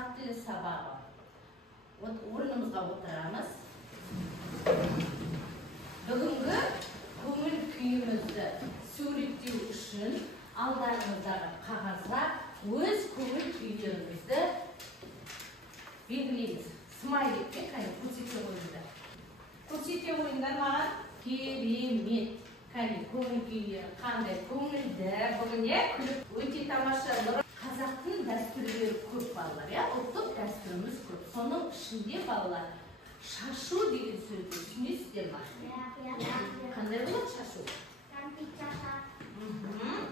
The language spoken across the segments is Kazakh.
қазақ тілі сабағы. Орнымызға отырамыз. Бүгінгі көңіл күйімізді суреттеу үшін алдарыңыздағы қағазға өз көңіл күйлеріңізді белгілейміз. Смайликке көрсете қойыңыздар. Көрсете қойыңдар маған. Керемет. Көңіл күйлері қандай көңілді. Бүгін күліп өте тамаша. Қазақтың дәстүрлері көп балалар. Ұлттық дәстүріміз көп. Соның ішінде балалар шашу деген сөзді түсінесіздер ме? Қандай болады шашу?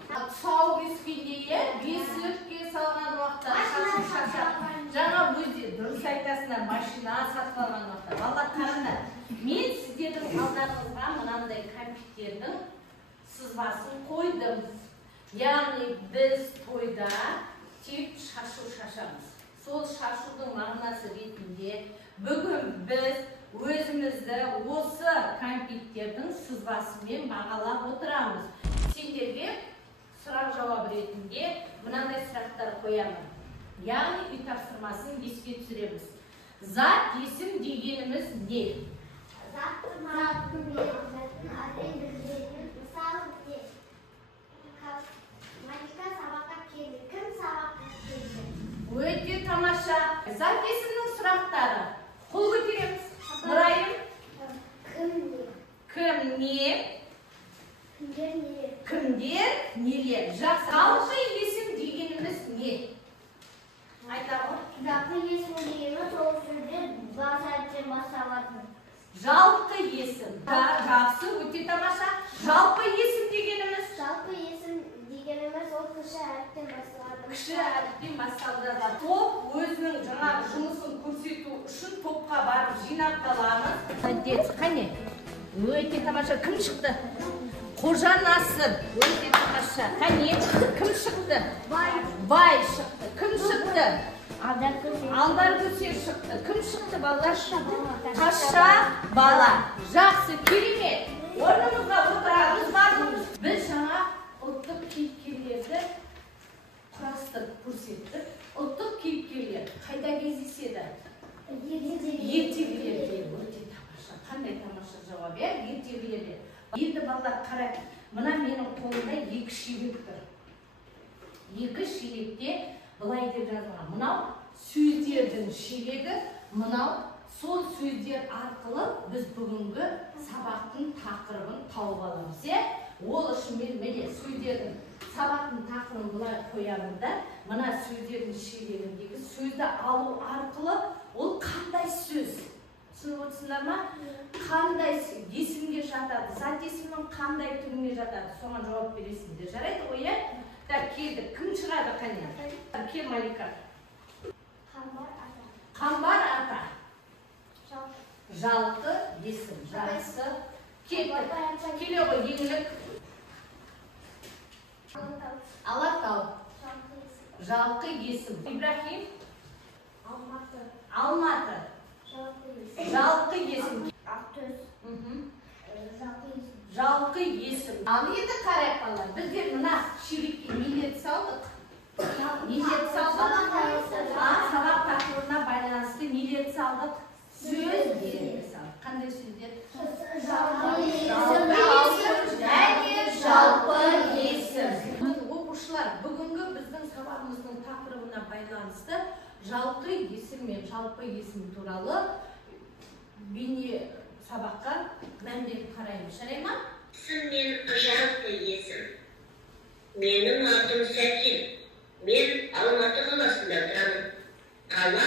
Тұсау кескенде бесікке салған уақытта шашу шашады. Жаңа өзде дұрыс айтасыңдар, машина сатып алған уақытта. Балалар қараңдар. Мен сіздердің алдарыңызға мынандай кәмпиттердің сызбасын қойдым. Яғни біз тойда тек шашу шашамыз. Сол шашудың мағынасы ретінде бүгін біз өзімізді осы кәмпиттердің сызбасымен бағалап отырамыз. Сендерге сұрақ жауап ретінде мынандай сұрақтар қоямын. Яғни үй тапсырмасын еске түсіреміз. Зат, есім дегеніміз не? Заттың атын білдіретін мысалы Малика сабаққа келді. Кім сабаққа келді? Өте тамаша. Зат есімнің сұрақтары. Қол көтереміз. Нұрайым. Кім не? Кім не? Кімдер нелер? Кімдер нелер? Жалпы есім дегеніміз не? Айтамын. Жалпы есім дегеніміз ол сөздер басатын басталатын. Жалпы есім. Жақсы, өте тамаша. Жалпы есім дегеніміз? Жалпы есім дегеніміз ол кіші әріптен басталады. Кіші әріптен басталады. Топ өзінің жаңағы жұмысын көрсету үшін топқа барып жинақталамыз. Молодец, қане? Өте тамаша. Кім шықты? Қожа Насыр. Өте тамаша. Қане? Кім шықты? Бай шықты. Кім шықты? Алдар көсе шықты. Кім шықты балалар? Қаша бала. Жақсы, керемет. Орнымызға отырамыз, бармыз. Біз жаңа ұлттық кейіпкерлерді құрастырып көрсеттік. Ұлттық кейіпкерлер қайда кездеседі? Ертегілерде. Өте тамаша. Қандай тамаша жауап? Ертегілерде. Енді балалар қарай. Мына менің қолымда екі шелек тұр. Екі шелекте былай деп жазылған. Мынау сөздердің шелегі, мынау сол сөздер арқылы біз бүгінгі сабақтың тақырыбын тауып аламыз. Ол үшін мен сөздердің сабақтың тақырыбын былай қоямын да, мына сөздердің шелегіндегі сөзді алу арқылы ол қандай сөз? Түсініп отырсыңдар ма? Қандай есімге жатады? Зат есімнің қандай түріне жатады? Соған жауап бересіңдер. Жарайды ғой, иә? Келді. Кім шығады қане? Кел, Малика. Қамбар ата. Жалқы есім. Жақсы. Келе ғой, еңлік. Алатау. Жалқы есім. Ибрахим. Алматы. Жалқы есім. Ақтөс. Жалқы есім. Ал енді қарай қалар. Біздер мына шелекке нелерді салдық? Нелерді салдық? Сабақ тақырыбына байланысты нелерді салдық? Сөздерді салдық. Қандай сөздер? Жалпы есім. Оқушылар, бүгінгі біздің сабағымыздың тақырыбына байланысты жалпы есім мен жалпы есім туралы бейне сабаққа мән беріп қараймыз. Жарай ма? Мен жалпы есім. Менің атым Сәкен. Мен Алматы қаласында тұрамын. Қала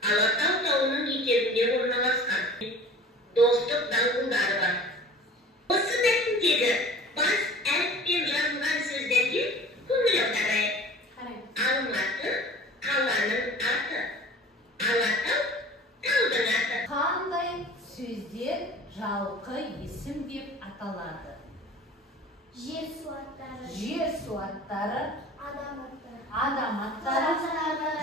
Алатау тауының етегінде орналасқан. Достық даңғылдары бар. Осы мәтіндегі бас әріппен жазылған сөздерге көңіл аударайық. Алматы қаланың аты. Алатау таудың аты. Қандай сөздер жалқы есім деп аталады? Жер су аттары. Жер су аттары. Адам аттары.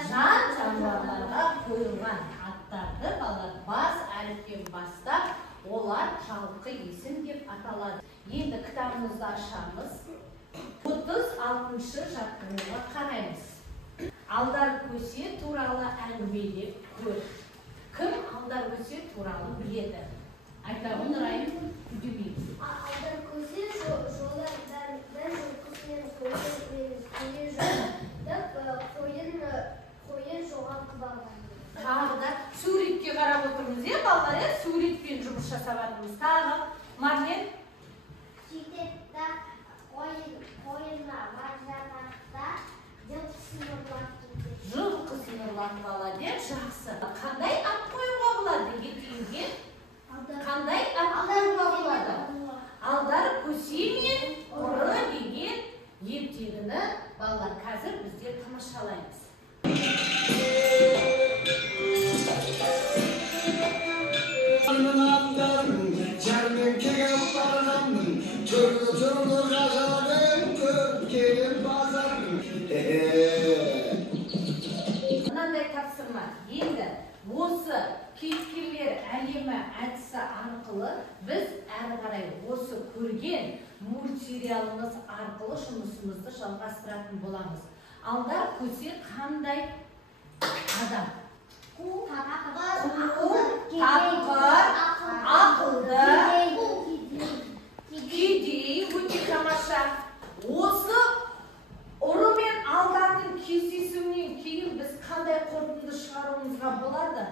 Жан жануарларға қойылған аттарды балалар бас әріптен бастап, олар жалқы есім деп аталады. Енді кітабымызды ашамыз. 36-шы жаттығуға қараймыз. алдар көсе туралы әңгімелеп көр. Кім алдар көсе туралы біледі? Айтағын Нұрайым үдемейді. Алдар көсе жолдардан жылқысымен қойын жоғалып қалған. Тағы да суретке қарап отырмыз, балалар, суретпен жұмыс жасап жатырмыз. Тағы Марлен? Сөйтеді қойына баржанақта жылқы сиырлатып алады, жақсы. Қандай ат қоюға болады ертеңге? Қандай ат қоюға болады? Алдар көсе мен ұры деген ертегіні балалар қазір біздер тамашалаймыз. Жәрмеңкеге барғанмын, түрлі ғажабын көріп келіп базармын. Мынандай тапсырма. Енді осы кейіпкерлер әлемі әдісі арқылы біз әрі қарай осы көрген мультсериалымыз арқылы жұмысымызды жалғастыратын боламыз. Алдар көсе қандай адам? Ақылды, кедей, өте тамаша. Осы ұры мен алдардың кездесуінен кейін біз қандай қорытынды шығаруымызға болады?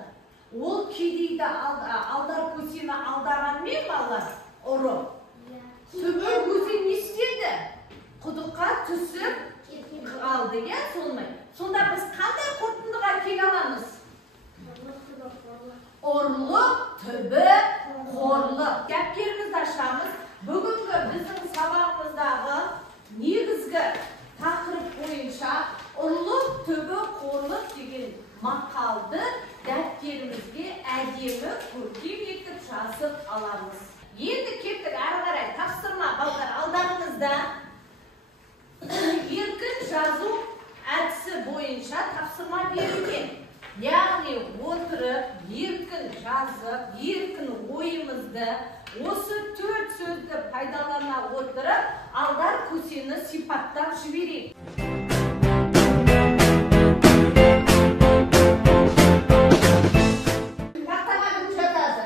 Ол кедейді алдар көсені алдағанмен балалар ұры. Түбі өзі не істеді? Құдыққа түсіп қалды, солмай. Сонда біз қандай қорытындыға келе аламыз? Ұрлық, түбі, қорлық. Дәптерімізді ашамыз. Бүгінгі біздің сабағымыздағы негізгі тақырып бойынша ұрлық, түбі, қорлық деген мақалды дәптерімізге әдемі көркем етіп жазып аламыз. Енді кеттік әрі қарай тапсырма балалар алдарыңызда еркін жазу әдісі бойынша тапсырма берілген. Яғни отырып, еркін жазып, еркін ойымызды осы 4 сөзді пайдалана отырып, алдар көсені сипаттап жіберейік. Тақтаға кім жатады?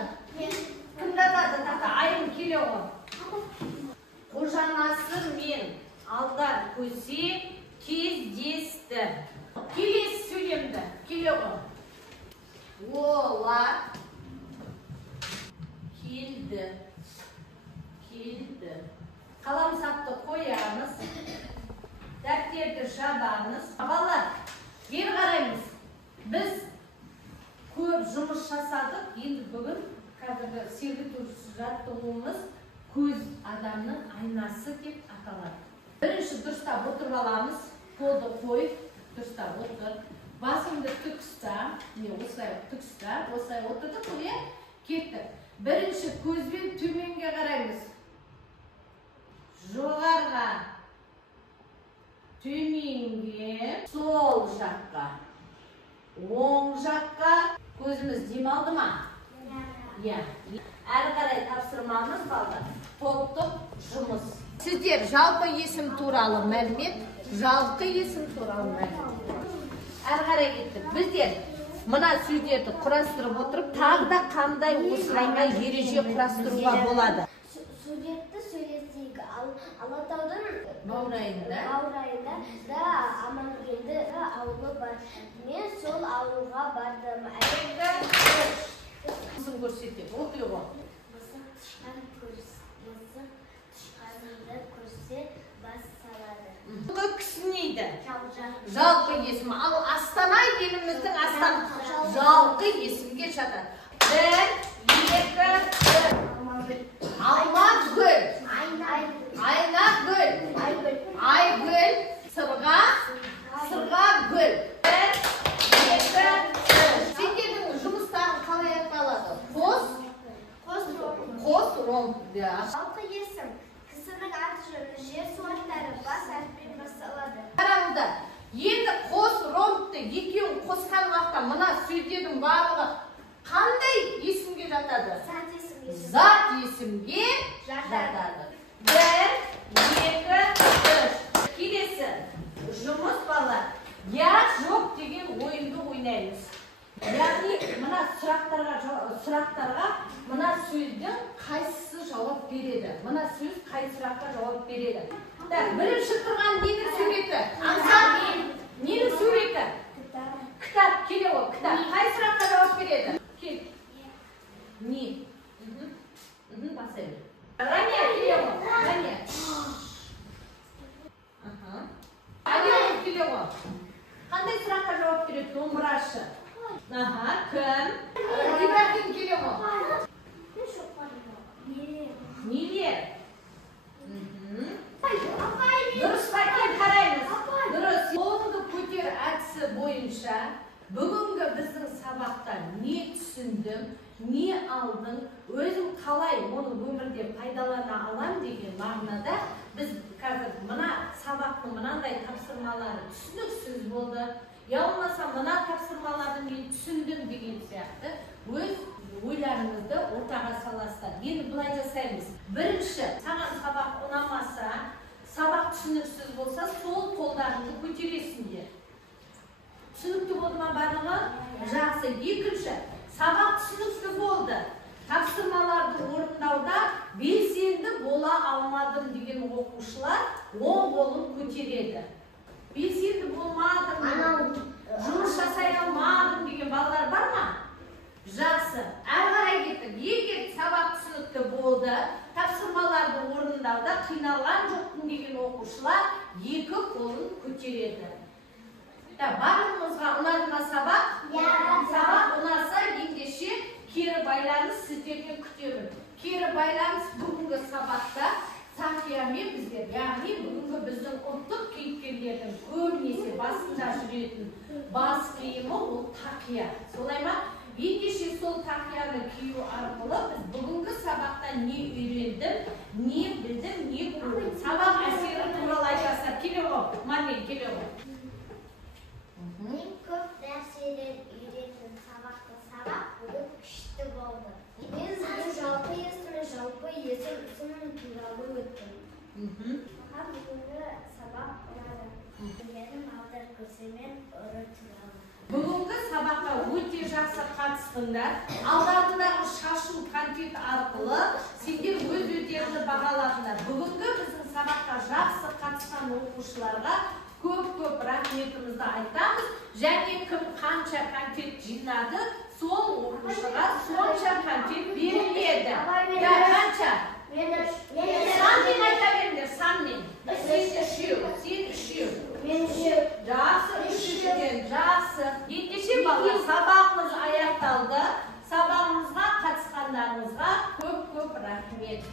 Кім жатады? Тақта айым келе ғой. Қожанасы мен алдар көсе кездесті. Келесі сөйлемді. Келе ғой. Олар келді. Қаламсапты қоямыз. Дәптерді жабамыз. Балалар, бері қараймыз. Біз көп жұмыс жасадық. Енді бүгін қазіргі сергіту жаттығуымыз көз адамның айнасы деп аталады. Бірінші дұрыстап отырып аламыз. Қолды қойып, дұрыстап отыр. Басыңды тік ұста. Осылай тік ұста. Осылай отырдық қой, кеттік. Бірінші көзбен төменге қараймыз. Жоғарға, төменге, сол жаққа, оң жаққа. Көзіміз демалды ма? Әрі қарай тапсырмамыз қалды. Топтық жұмыс. Сіздер жалпы есім туралы мәлімет, жалпы есім туралы мәлімет. Әрі қарай кеттік. Біздер мына сөздерді құрастырып отырып, тағы да қандай осылайға ереже құрастыруға болады? Суретті сөйлесейік. Алатаудың баурайында Амангелді ауылы бар. Мен сол ауылға бардым. Мысын көрсетеді, оқи ғой. Мысық тышқанды көрсе бас салады. Бұл кісінейді? Жалқы есім. Ал Астана еліміздің Астана жалқы есімге жатады. 1, 2, 3. Алмагүл. Айнагүл. Айгүл. Сырға гүл. 1, 2, 3. Сендердің жұмыстарын қалай аталады? Қос ромб. Жалқы есім. Кісінің аты жөні, жер суаттары бас әріппен басталады. Қараңыздар, енді қос ромбты екеуін қосқан уақытта мына сөздердің барлығы қандай есімге жатады? Зат есімге жатады. 1, 2, 3. Келесі жұмыс балалар. Я жоқ сұрақтарға мына сөздің қайсысы жауап береді? Мына сөз қай сұраққа жауап береді? Бірінші тұрған ненің суреті? Ненің суреті? Кітап, келе ол, кітап. Қай сұраққа жауап береді? Кел. Не? Баса бер. Рания, келе ол. Рания. Келе ол. Қандай сұраққа жауап береді? Домбырашы. Кім? Ибрахим келе ол. Нелер? Дұрыс па, кел қараймыз. Дұрыс. Қолыңды көтер әдісі бойынша бүгінгі біздің сабақта не түсіндің, не алдың, өзім қалай оны өмірде пайдалана алам деген мағынада біз қазір мына сабақтың мынандай тапсырмалары түсініксіз болды. Я болмаса мына тапсырмаларды мен түсіндім деген сияқты өз ойларыңызды ортаға саласыздар. Енді былай жасаймыз. Бірінші, саған сабақ ұнамаса, сабақ түсініксіз болса, сол қолдарыңды көтересіңдер. Түсінікті болды ма барлығы? Жақсы. Екінші, сабақ түсінікті болды. Тапсырмаларды орындауда белсенді бола алмадым деген оқушылар оң қолын көтереді. Белсенді болмадым, жұмыс жасай алмадым деген балалар бар ма? Жақсы. Әрі қарай кеттік. Егер сабақ түсінікті болды, тапсырмаларды орындауда қиналған жоқпын деген оқушылар екі қолын көтереді. Барлығымызға ұнады ма сабақ? Сабақ ұнаса ендеше кері байланыс сіздерден күтемін. Кері байланыс бүгінгі сабақта Сақиямен біздер, яғни бүгінгі біздің ұлттық кейіпкерлердің көбінесе басында жүретін бас киімі ол тақия. Солай ма? Ендеше сол тақияны кию арқылы біз бүгінгі сабақта не үйрендім, не білдім, не көрдім. Сабақ әсері туралы айтасыздар. Келе ғой, Мармен, келе ғой. Мен көп нәрседен үйрендім сабақ бүгін күшті болды. Мен сізге жалпы есім туралы өттім. Маған бүгінгі сабақ ұнады. Менің алдар көсемен ұры туралы. Бүгінгі сабаққа өте жақсы қатыстыңдар. Алдарындағы шашу конфет арқылы сендер өз өздеріңді бағаладыңдар. Бүгінгі біздің сабаққа жақсы қатысқан оқушыларға көп рахметімізді айтамыз. Және кім қанша конфет жинады, сол оқушыға сонша конфет беріледі. Қанша? Санмен айта беріңдер, санмен. Сен үшеу. Мен үшеу. Жақсы, үшеуден жақсы. Ендеше балалар, сабағымыз аяқталды. Сабағымызға қатысқандарыңызға көп рахмет.